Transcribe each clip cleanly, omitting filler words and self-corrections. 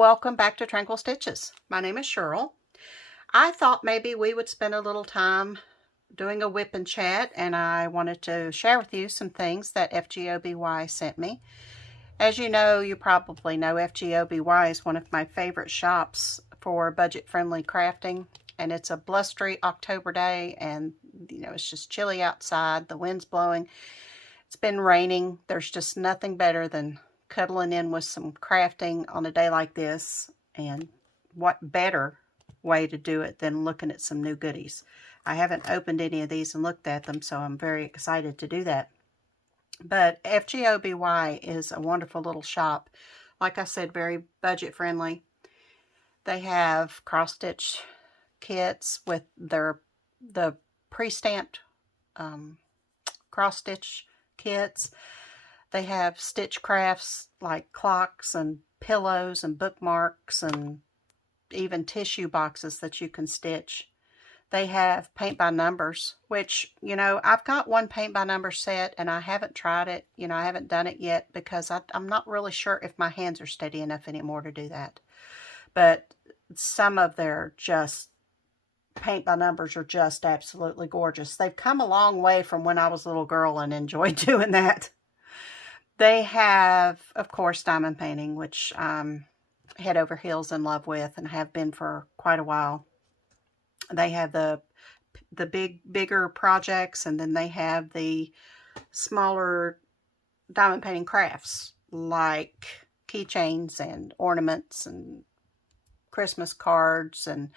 Welcome back to Tranquil Stitches. My name is Cheryl. I thought maybe we would spend a little time doing a WIP and chat, and I wanted to share with you some things that FGOBY sent me. As you know, you probably know FGOBY is one of my favorite shops for budget-friendly crafting, and it's a blustery October day, and it's just chilly outside. The wind's blowing. It's been raining. There's just nothing better than cuddling in with some crafting on a day like this, and what better way to do it than looking at some new goodies. I haven't opened any of these and looked at them, so I'm very excited to do that. But FGOBY is a wonderful little shop. Like I said, very budget friendly. They have cross-stitch kits with the pre-stamped cross-stitch kits. They have stitch crafts like clocks and pillows and bookmarks and even tissue boxes that you can stitch. They have paint by numbers, which, I've got one paint by number set and I haven't tried it. I haven't done it yet because I'm not really sure if my hands are steady enough anymore to do that. But some of their paint by numbers are just absolutely gorgeous. They've come a long way from when I was a little girl and enjoyed doing that. They have, of course, diamond painting, which I'm head over heels in love with and have been for quite a while. They have the bigger projects, and then they have the smaller diamond painting crafts like keychains and ornaments and Christmas cards and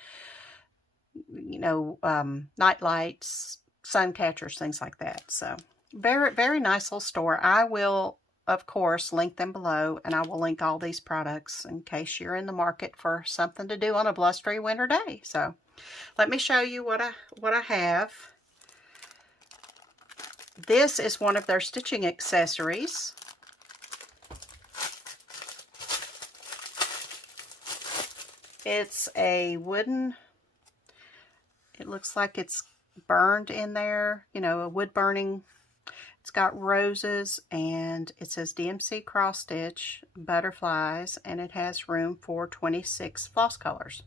night lights, sun catchers, things like that. So very, very nice little store. I will, of course, link them below, and I will link all these products in case you're in the market for something to do on a blustery winter day. So let me show you what I have. This is one of their stitching accessories. It's a wooden, it looks like it's burned in there, a wood burning. It's got roses, and it says DMC cross stitch, butterflies, and it has room for 26 floss colors.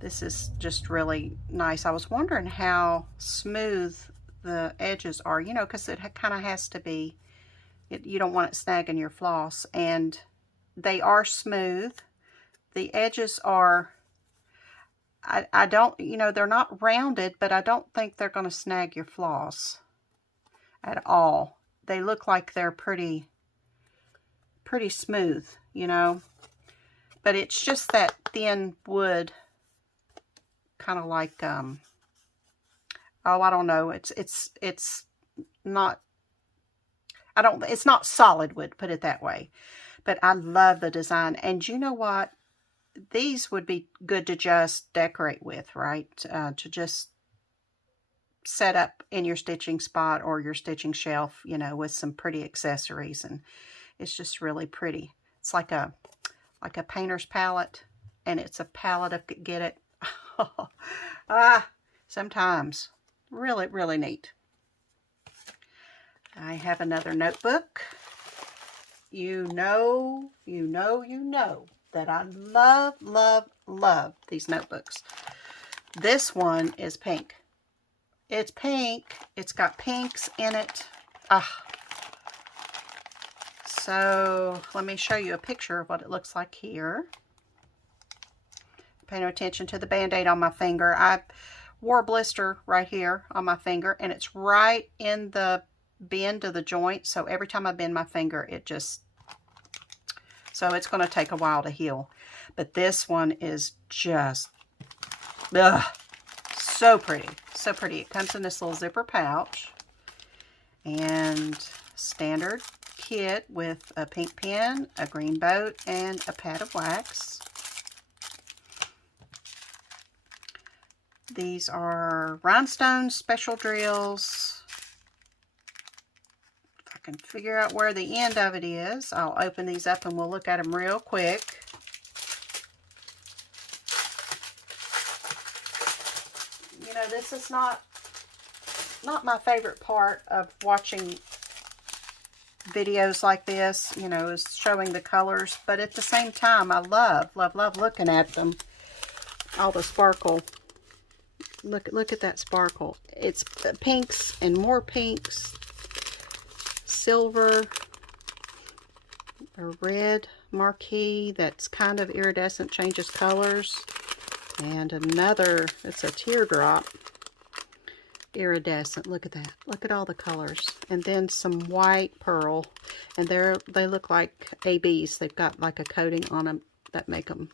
This is just really nice. I was wondering how smooth the edges are, because it kind of has to be, you don't want it snagging your floss, and they are smooth. The edges are, I don't, they're not rounded, but I don't think they're going to snag your floss at all. They look like they're pretty smooth, but it's just that thin wood, kind of like I don't know, it's not, it's not solid wood, put it that way. But I love the design, and you know what, these would be good to just decorate with, right? To just set up in your stitching spot or your stitching shelf, with some pretty accessories, and it's just really pretty. It's like a painter's palette, and it's a palette of, get it? Sometimes really, really neat. I have another notebook. You know that I love, love, love these notebooks. This one is pink. It's pink. It's got pinks in it. So let me show you a picture of what it looks like here. Pay no attention to the band-aid on my finger. I wore a blister right here on my finger, and it's right in the bend of the joint. So every time I bend my finger, so it's going to take a while to heal. But this one is just, so pretty. So pretty. It comes in this little zipper pouch, and standard kit with a pink pen, a green boat, and a pad of wax. These are rhinestone special drills. If I can figure out where the end of it is, I'll open these up and we'll look at them real quick. This is not my favorite part of watching videos like this, you know, is showing the colors. But at the same time, I love looking at them. All the sparkle. Look at that sparkle. It's pinks and more pinks. Silver. A red marquee that's kind of iridescent, changes colors. And another, it's a teardrop. Iridescent. Look at that. Look at all the colors. And then some white pearl. And they look like ABs. They've got like a coating on them that make them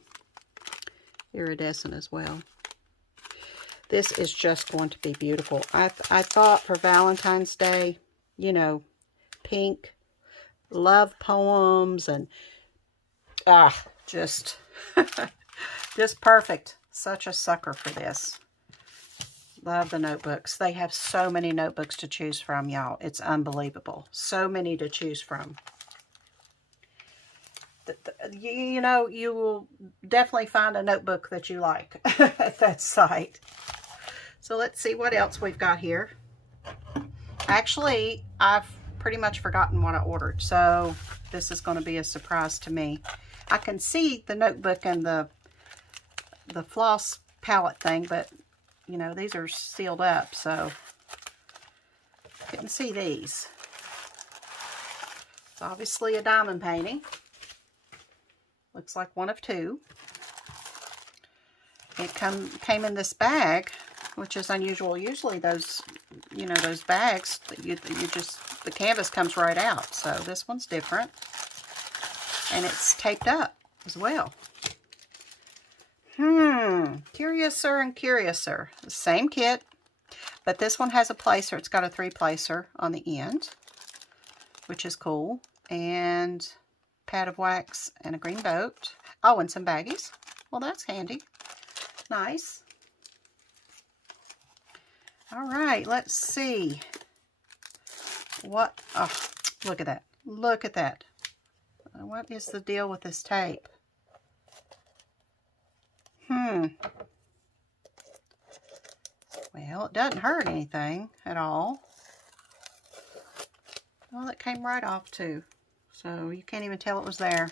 iridescent as well. This is just going to be beautiful. I thought for Valentine's Day, you know, pink, love poems, and just just perfect. Such a sucker for this. Love the notebooks. They have so many notebooks to choose from, y'all. It's unbelievable. So many to choose from. You know, you will definitely find a notebook that you like at that site. So let's see what else we've got here. Actually, I've pretty much forgotten what I ordered, so this is going to be a surprise to me. I can see the notebook and the floss palette thing, but you know, these are sealed up, so couldn't see these. It's obviously a diamond painting. Looks like one of two. It came in this bag, which is unusual. Usually those, you know, those bags, you just, the canvas comes right out. So this one's different. And it's taped up as well. Curiouser and Curiouser. The same kit, but this one has a placer. It's got a 3-placer on the end, which is cool. And pad of wax and a green boat. Oh, and some baggies. Well, that's handy. Nice. All right, let's see. What? Oh, look at that. Look at that. What is the deal with this tape? Well, it doesn't hurt anything at all. Well, it came right off too. So you can't even tell it was there.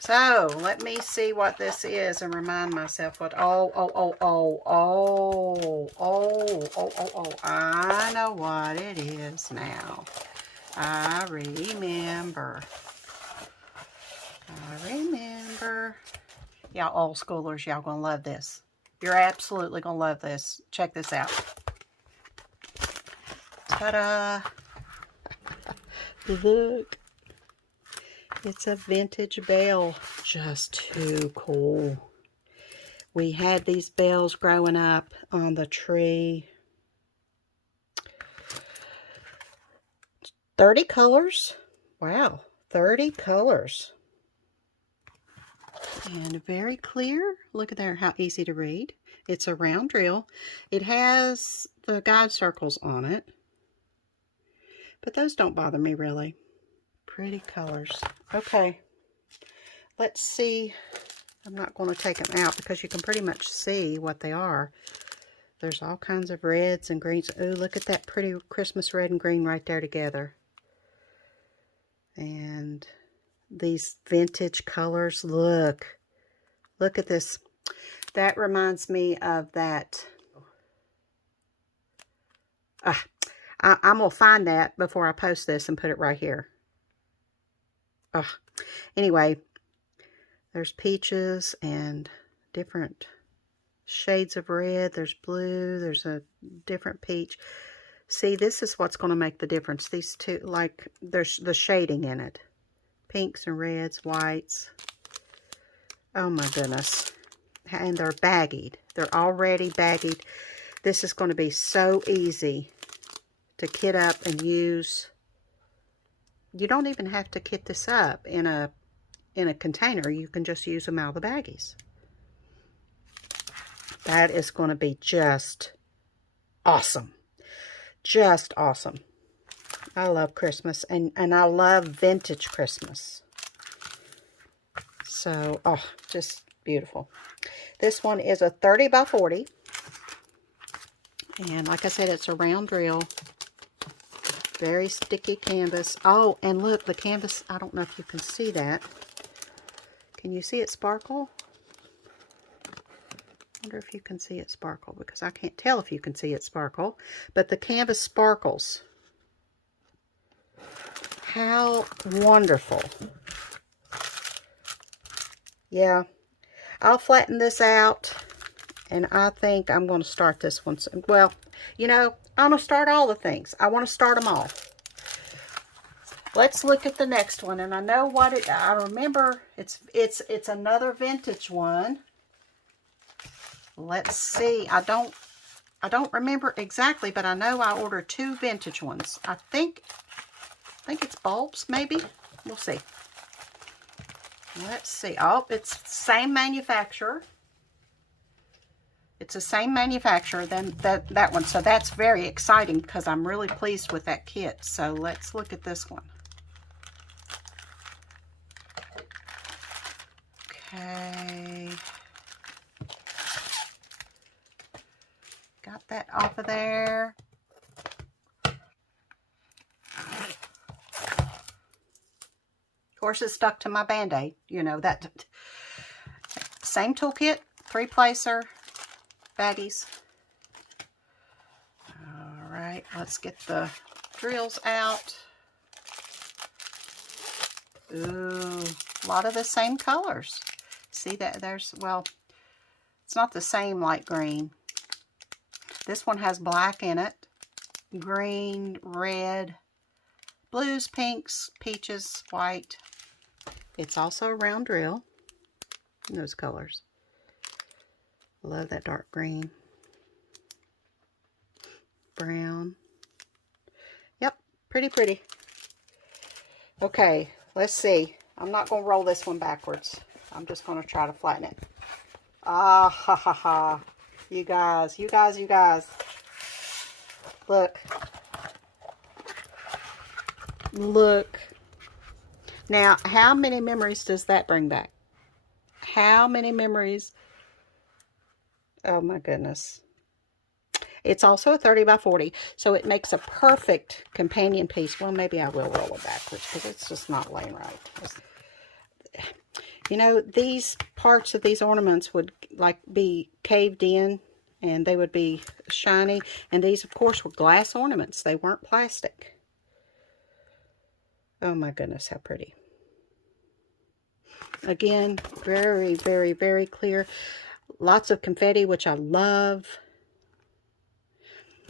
So let me see what this is and remind myself what. Oh. I know what it is now. I remember. Y'all old schoolers, y'all gonna love this. You're absolutely gonna love this. Check this out. Ta-da! Look. It's a vintage bell. Just too cool. We had these bells growing up on the tree. 30 colors. Wow, 30 colors. And very clear. Look at there, how easy to read. It's a round drill. It has the guide circles on it. But those don't bother me really. Pretty colors. Okay, let's see. I'm not going to take them out because you can pretty much see what they are. There's all kinds of reds and greens. Ooh, look at that pretty Christmas red and green right there together. And these vintage colors. Look at this. That reminds me of that. I'm going to find that before I post this and put it right here. Anyway, there's peaches and different shades of red. There's blue. There's a different peach. See, this is what's going to make the difference. These two, like, there's the shading in it. Pinks and reds, whites. Oh my goodness. And they're baggied. They're already baggied. This is going to be so easy to kit up and use. You don't even have to kit this up in a container. You can just use them out of the baggies. That is going to be just awesome. Just awesome. I love Christmas, and I love vintage Christmas. So, just beautiful. This one is a 30 by 40. And like I said, it's a round drill. Very sticky canvas. Oh, and look, the canvas, I don't know if you can see that. Can you see it sparkle? I wonder if you can see it sparkle, because I can't tell if you can see it sparkle, but the canvas sparkles. How wonderful. Yeah, I'll flatten this out, and I think I'm going to start this one. Well, you know, I'm going to start all the things. I want to start them all. Let's look at the next one, and I know what it, I remember it's another vintage one. Let's see. I don't remember exactly, but I know I ordered 2 vintage ones. I think it's bulbs, maybe. We'll see. Let's see. Oh, it's the same manufacturer. It's the same manufacturer than that one. So that's very exciting because I'm really pleased with that kit. So let's look at this one. Okay. Got that off of there. Of course, it's stuck to my Band-Aid. You know, that same toolkit, 3-placer, baggies. All right, let's get the drills out. Ooh, a lot of the same colors. See that there's, well, it's not the same light green. This one has black in it, green, red, blues, pinks, peaches, white. It's also a round drill in those colors. Love that dark green. Brown. Yep, pretty, pretty. Okay, let's see. I'm not going to roll this one backwards. I'm just going to try to flatten it. Ah, ha, ha, ha. You guys. Look. Look. Now, how many memories does that bring back? How many memories? Oh my goodness. It's also a 30 by 40, so it makes a perfect companion piece. Well, maybe I will roll it backwards because it's just not laying right. You know, these parts of these ornaments would like be caved in and they would be shiny. And these, of course, were glass ornaments. They weren't plastic. Oh my goodness, how pretty. Again, very, very, very clear. Lots of confetti, which I love.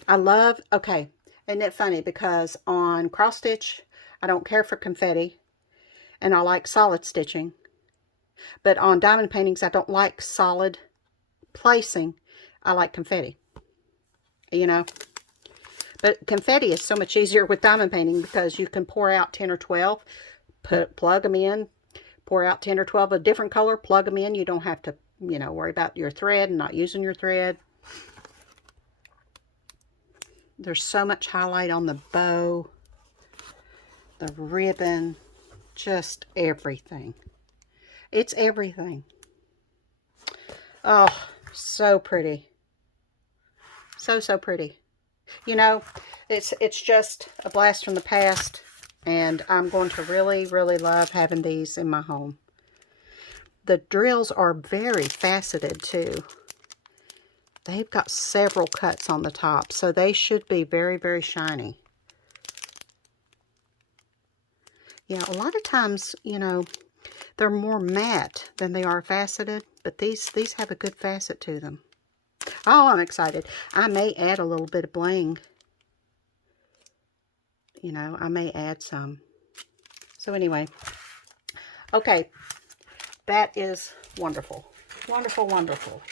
Okay, isn't it funny? Because on cross stitch, I don't care for confetti. And I like solid stitching. But on diamond paintings, I don't like solid placing. I like confetti. You know? But confetti is so much easier with diamond painting because you can pour out 10 or 12, plug them in, pour out 10 or 12 of a different color, plug them in. You don't have to, you know, worry about your thread and not using your thread. There's so much highlight on the bow, the ribbon, just everything. It's everything. Oh, so pretty. So, so pretty. You know, it's just a blast from the past, and I'm going to really, really love having these in my home. The drills are very faceted too. They've got several cuts on the top, so they should be very, very shiny. Yeah, a lot of times, you know, they're more matte than they are faceted, but these have a good facet to them. Oh, I'm excited. I may add a little bit of bling. You know, I may add some. So anyway, okay, that is wonderful. Wonderful, wonderful.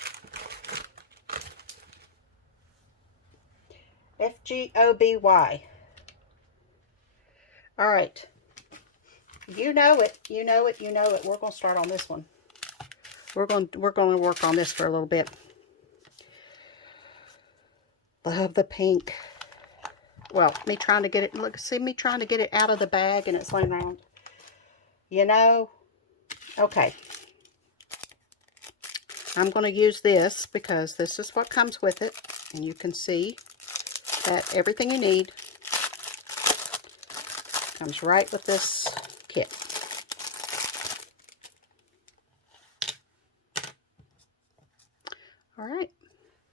FGOBY. All right. You know it. You know it. You know it. We're going to start on this one. We're going to work on this for a little bit. Love the pink. Well, me trying to get it, look, see me trying to get it out of the bag and it's laying around. You know, okay. I'm going to use this because this is what comes with it. And you can see that everything you need. Comes right with this kit. All right.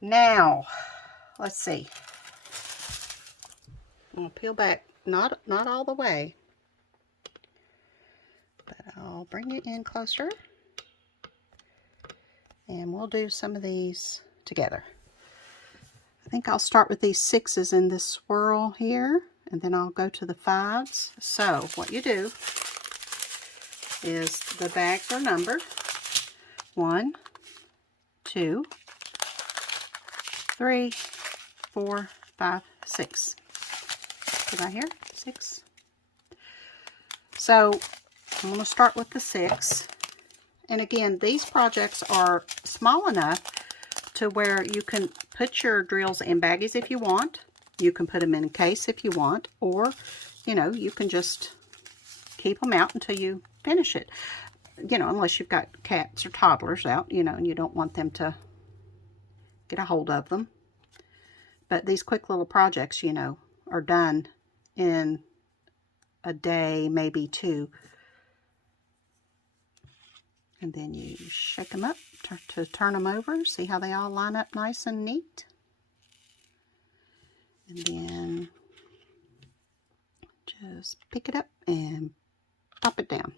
Now, let's see. I'm going to peel back, not all the way, but I'll bring it in closer. And we'll do some of these together. I think I'll start with these 6s in this swirl here, and then I'll go to the 5s. So what you do is the bags are numbered 1, 2, 3, 4, 5, 6. Put right here, 6. So I'm going to start with the 6. And again, these projects are small enough to where you can put your drills in baggies if you want. You can put them in a case if you want, or, you know, you can just keep them out until you finish it. You know, unless you've got cats or toddlers out, you know, and you don't want them to get a hold of them. But these quick little projects, you know, are done in a day, maybe 2. And then you shake them up to turn them over. See how they all line up nice and neat. And then just pick it up and pop it down.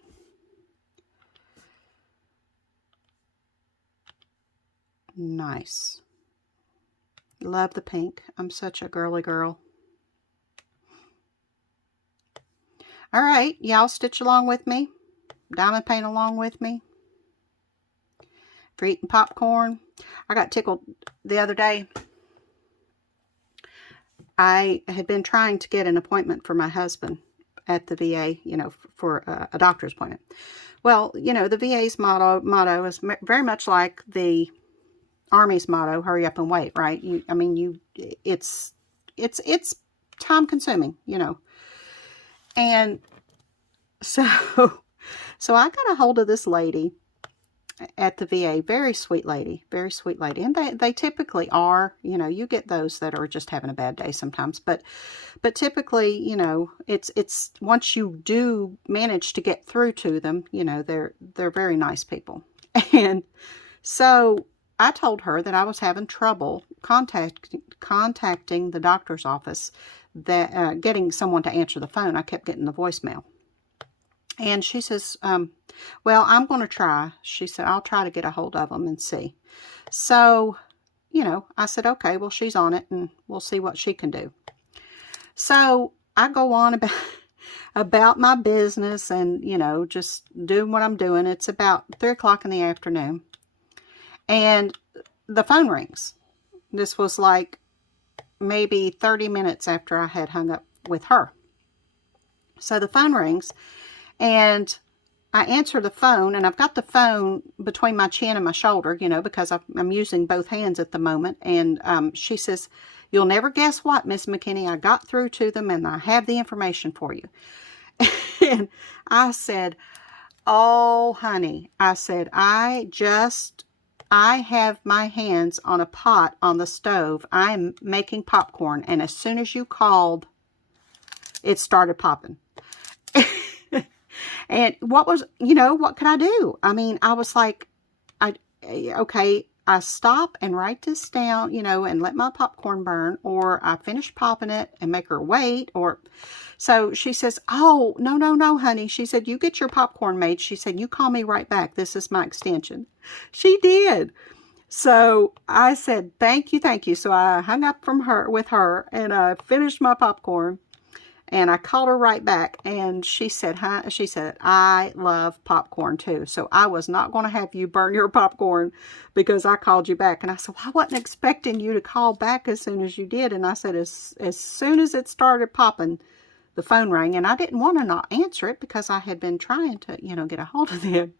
Nice. Love the pink. I'm such a girly girl. All right, y'all stitch along with me. Diamond paint along with me. If you're eating popcorn, I got tickled the other day. I had been trying to get an appointment for my husband at the VA, you know, for a doctor's appointment. Well, you know, the VA's motto is very much like the Army's motto, hurry up and wait, right? It's time consuming, you know. And so I got a hold of this lady at the VA, very sweet lady. And they typically are, you know, you get those that are just having a bad day sometimes, but typically, you know, it's once you do manage to get through to them, you know, they're very nice people. And so I told her that I was having trouble contacting the doctor's office, that getting someone to answer the phone. I kept getting the voicemail. And she says, well, I'm going to try. She said, I'll try to get a hold of them and see. So, you know, I said, okay, well, she's on it and we'll see what she can do. So I go on about my business and, you know, just doing what I'm doing. It's about 3 o'clock in the afternoon. And the phone rings. This was like maybe 30 minutes after I had hung up with her. So the phone rings. And I answer the phone, and I've got the phone between my chin and my shoulder, you know, because I'm using both hands at the moment. And she says, you'll never guess what, Miss McKinney, I got through to them, and I have the information for you. And I said, oh, honey, I said, I have my hands on a pot on the stove. I'm making popcorn, and as soon as you called, it started popping. And what could I do? I mean, I was like, okay, I stop and write this down, you know, and let my popcorn burn, or I finish popping it and make her wait, or, so she says, oh, no, honey. She said, you get your popcorn made. She said, you call me right back. This is my extension. She did. So I said, thank you. So I hung up with her, and I finished my popcorn. And I called her right back, and she said, I love popcorn too. So I was not going to have you burn your popcorn because I called you back. And I said, well, I wasn't expecting you to call back as soon as you did. And I said, as soon as it started popping, the phone rang. And I didn't want to not answer it because I had been trying to, you know, get a hold of them.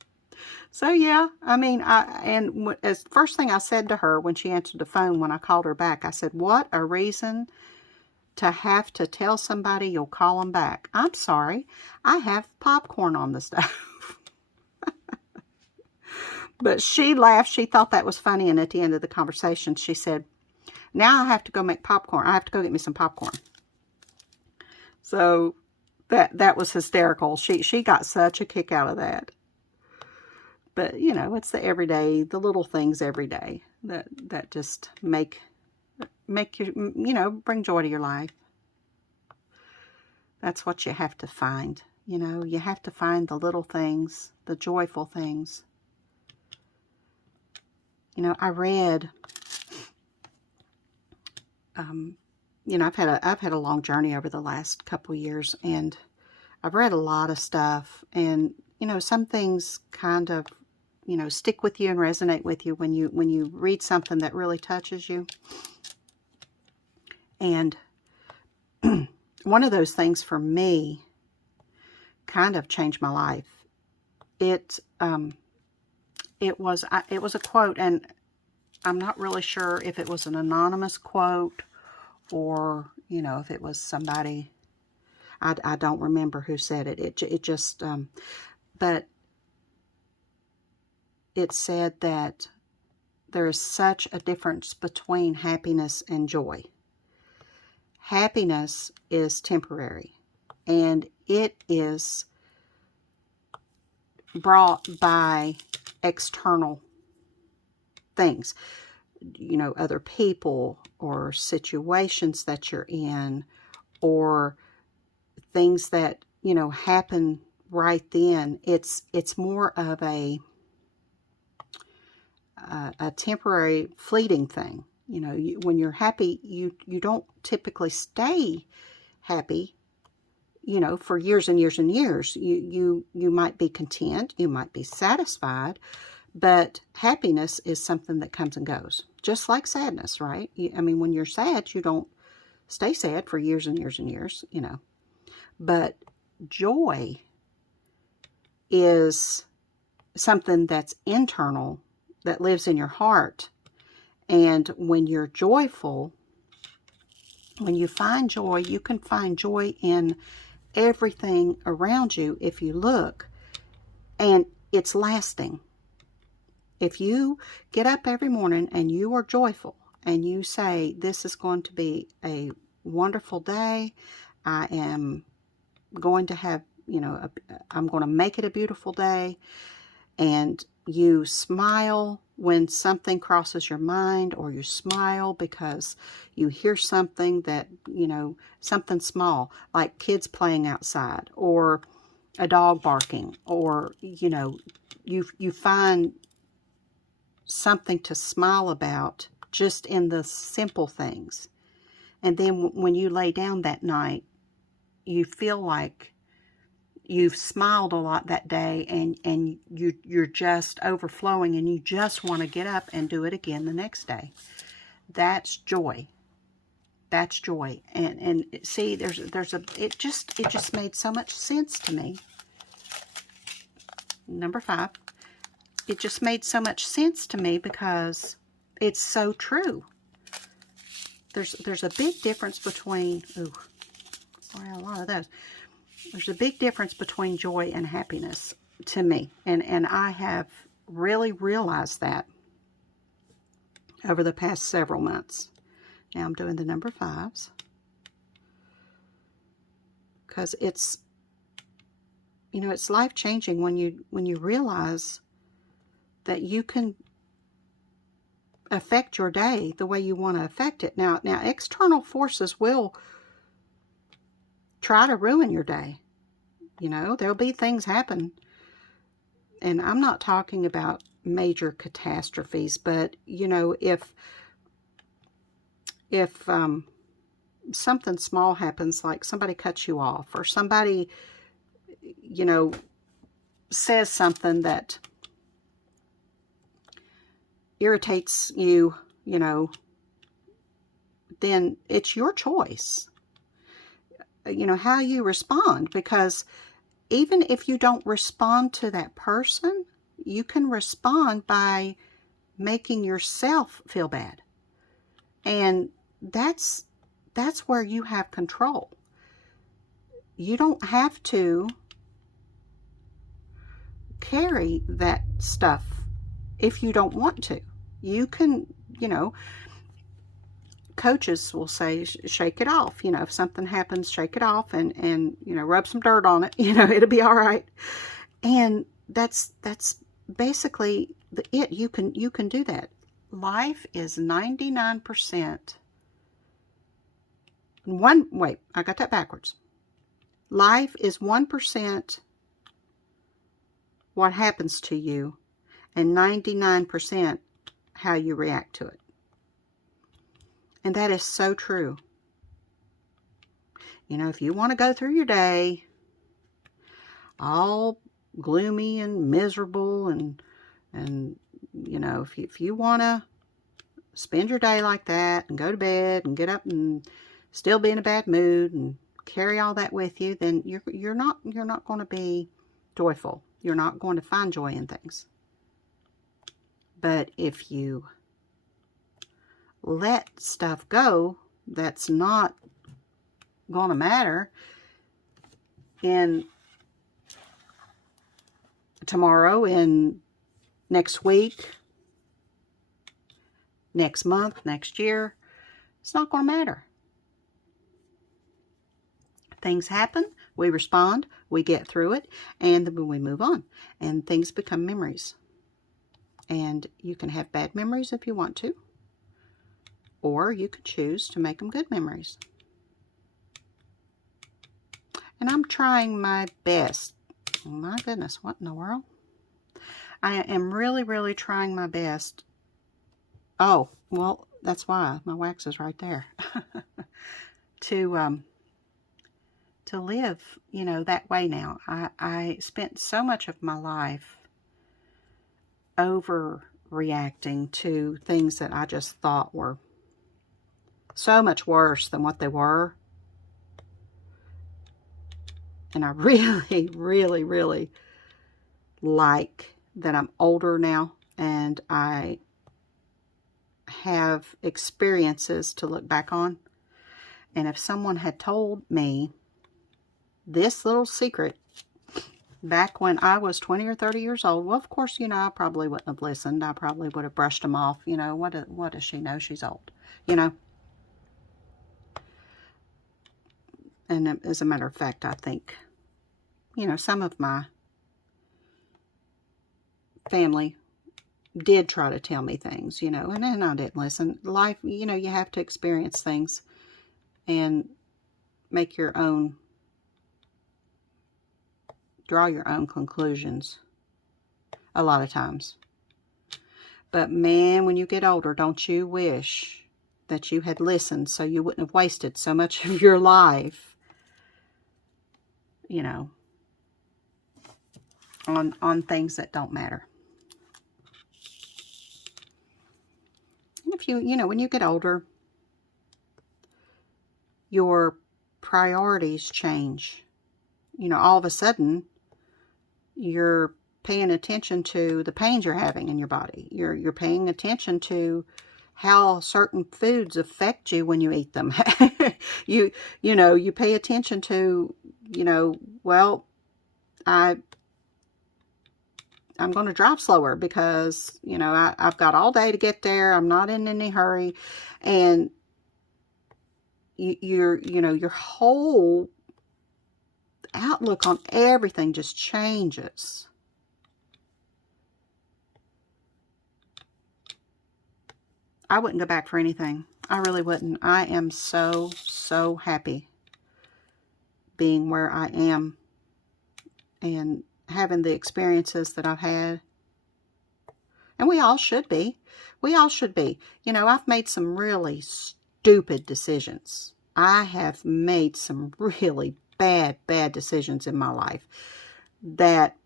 So yeah, I mean, as first thing I said to her when she answered the phone, when I called her back, I said, what a reason to have to tell somebody you'll call them back. I'm sorry, I have popcorn on the stove. But she laughed. She thought that was funny. And at the end of the conversation, she said, now I have to go make popcorn. I have to go get me some popcorn. So That was hysterical. She got such a kick out of that. But, you know, it's the everyday, the little things every day that just make you, you know, bring joy to your life. That's what you have to find. You know, you have to find the little things, the joyful things. You know, I read, you know, I've had a long journey over the last couple years, and I've read a lot of stuff, and, you know, some things kind of, you know, stick with you and resonate with you when you read something that really touches you. And one of those things for me kind of changed my life. It was a quote, and I'm not really sure if it was an anonymous quote or, you know, if it was somebody, I don't remember who said it. It just, but it said that there is such a difference between happiness and joy. Happiness is temporary, and it is brought by external things, you know, other people or situations that you're in, or things that, you know, happen right then. It's more of a temporary, fleeting thing. You know, when you're happy, you don't typically stay happy, you know, for years and years and years. You might be content, you might be satisfied, but happiness is something that comes and goes, just like sadness, right? I mean, when you're sad, you don't stay sad for years and years and years, you know. But joy is something that's internal, that lives in your heart. And when you're joyful, when you find joy, you can find joy in everything around you if you look, and it's lasting. If you get up every morning and you are joyful and you say, this is going to be a wonderful day, I am going to have, you know, I'm going to make it a beautiful day, and you smile when something crosses your mind, or you smile because you hear something that, you know, something small, like kids playing outside, or a dog barking, or, you know, you find something to smile about just in the simple things. And then when you lay down that night, you feel like you've smiled a lot that day, and you're just overflowing, and you just want to get up and do it again the next day. That's joy. That's joy. And see, it just made so much sense to me. Number 5. It just made so much sense to me because it's so true. There's a big difference between, a lot of those. There's a big difference between joy and happiness to me. And I have really realized that over the past several months. Now I'm doing the number 5s. Because it's, you know, it's life-changing when you realize that you can affect your day the way you want to affect it. Now external forces will try to ruin your day. You know, there'll be things happen. And I'm not talking about major catastrophes, but, you know, if something small happens, like somebody cuts you off, or somebody, you know, says something that irritates you, you know, then it's your choice, you know, how you respond. Because even if you don't respond to that person, you can respond by making yourself feel bad. And that's where you have control. You don't have to carry that stuff if you don't want to. You can, you know, coaches will say, shake it off. You know, if something happens, shake it off and you know, rub some dirt on it. You know, it'll be all right. And that's basically it. You can do that. Life is 99%. Wait, I got that backwards. Life is 1% what happens to you and 99% how you react to it. And that is so true. You know, if you want to go through your day all gloomy and miserable and you know, if you want to spend your day like that and go to bed and get up and still be in a bad mood and carry all that with you, then you're not going to be joyful. You're not going to find joy in things. But if you let stuff go that's not going to matter in tomorrow, in next week, next month, next year, it's not going to matter. Things happen, we respond, we get through it, and then we move on. And things become memories. And you can have bad memories if you want to, or you can choose to make them good memories. And I'm trying my best. Oh my goodness, what in the world? I am really, really trying my best. Oh, well, that's why my wax is right there. To live, you know, that way now. I spent so much of my life overreacting to things that I just thought were so much worse than what they were. And I really, really, really like that I'm older now and I have experiences to look back on. And if someone had told me this little secret back when I was 20 or 30 years old, well, of course, you know, I probably wouldn't have listened. I probably would have brushed them off. You know, what does she know? She's old, you know. And as a matter of fact, I think, you know, some of my family did try to tell me things, you know, and then I didn't listen. Life, you know, you have to experience things and make your own, draw your own conclusions a lot of times. But man, when you get older, don't you wish that you had listened so you wouldn't have wasted so much of your life, you know, on things that don't matter. And if you know, when you get older, your priorities change. You know, all of a sudden, you're paying attention to the pains you're having in your body. You're paying attention to how certain foods affect you when you eat them. You know, you pay attention to, you know, well, I'm going to drive slower because, you know, I've got all day to get there. I'm not in any hurry. And you know, your whole outlook on everything just changes. I wouldn't go back for anything. I really wouldn't. I am so, so happy being where I am and having the experiences that I've had. And we all should be. We all should be. You know, I've made some really stupid decisions. I have made some really bad decisions in my life that,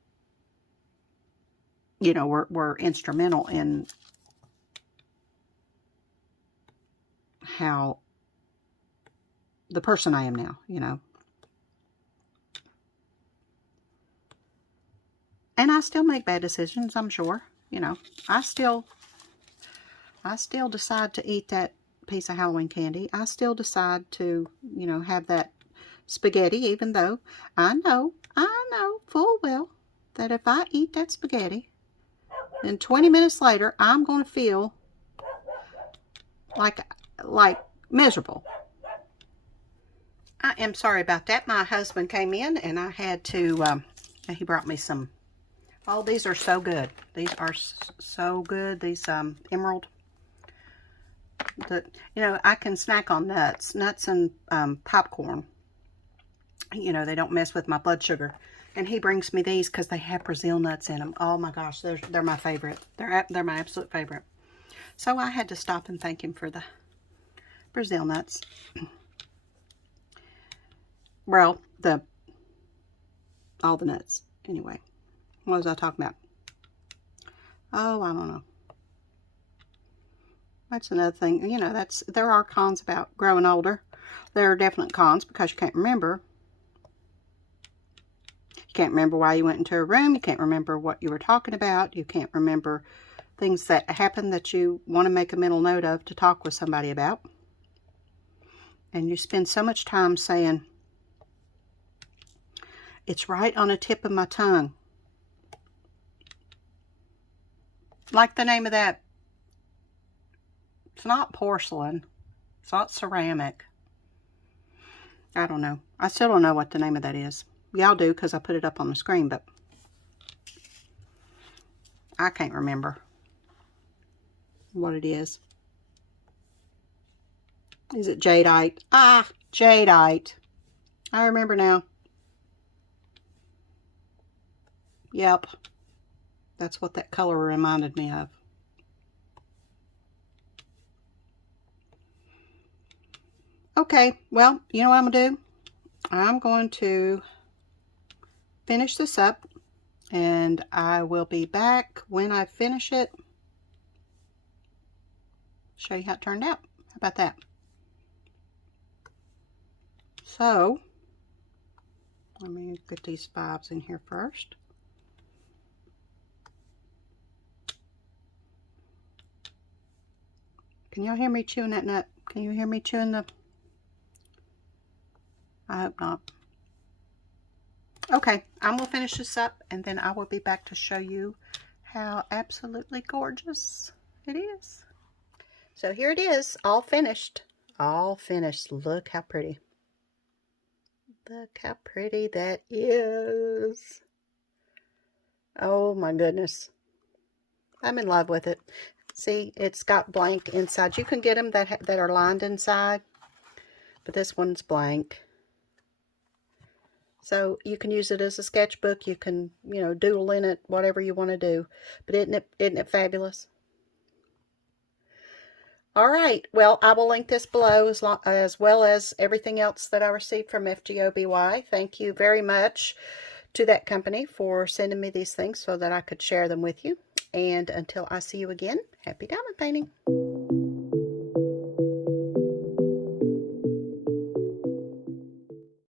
you know, were instrumental in how the person I am now, you know. And I still make bad decisions, I'm sure. You know, I still decide to eat that piece of Halloween candy. I still decide to, you know, have that spaghetti, even though I know full well that if I eat that spaghetti, then 20 minutes later, I'm going to feel like miserable. I am sorry about that. My husband came in and I had to, he brought me some, oh, these are so good. These are so good. These emerald. You know, I can snack on nuts and popcorn. You know, they don't mess with my blood sugar. And he brings me these because they have Brazil nuts in them. Oh my gosh, they're my favorite. They're my absolute favorite. So I had to stop and thank him for the Brazil nuts. Well, all the nuts. Anyway, what was I talking about? Oh, I don't know. That's another thing. You know, there are cons about growing older. There are definite cons because you can't remember. You can't remember why you went into a room. You can't remember what you were talking about. You can't remember things that happen that you want to make a mental note of to talk with somebody about. And you spend so much time saying, it's right on the tip of my tongue. Like the name of that. It's not porcelain. It's not ceramic. I don't know. I still don't know what the name of that is. Y'all do because I put it up on the screen, but I can't remember what it is. Is it jadeite? Ah, jadeite. I remember now. Yep. That's what that color reminded me of. Okay, well, you know what I'm going to do? I'm going to finish this up, and I will be back when I finish it. Show you how it turned out. How about that? So, let me get these 5s in here first. Can y'all hear me chewing that nut? Can you hear me chewing the... I hope not. Okay, I'm going to finish this up, and then I will be back to show you how absolutely gorgeous it is. So here it is, all finished. All finished. Look how pretty. Look how pretty that is. Oh my goodness. I'm in love with it. See, it's got blank inside. You can get them that are lined inside, but this one's blank. So you can use it as a sketchbook. You can, you know, doodle in it, whatever you want to do. But isn't it fabulous? All right. Well, I will link this below as well as everything else that I received from FGOBY. Thank you very much to that company for sending me these things so that I could share them with you. And until I see you again, happy diamond painting.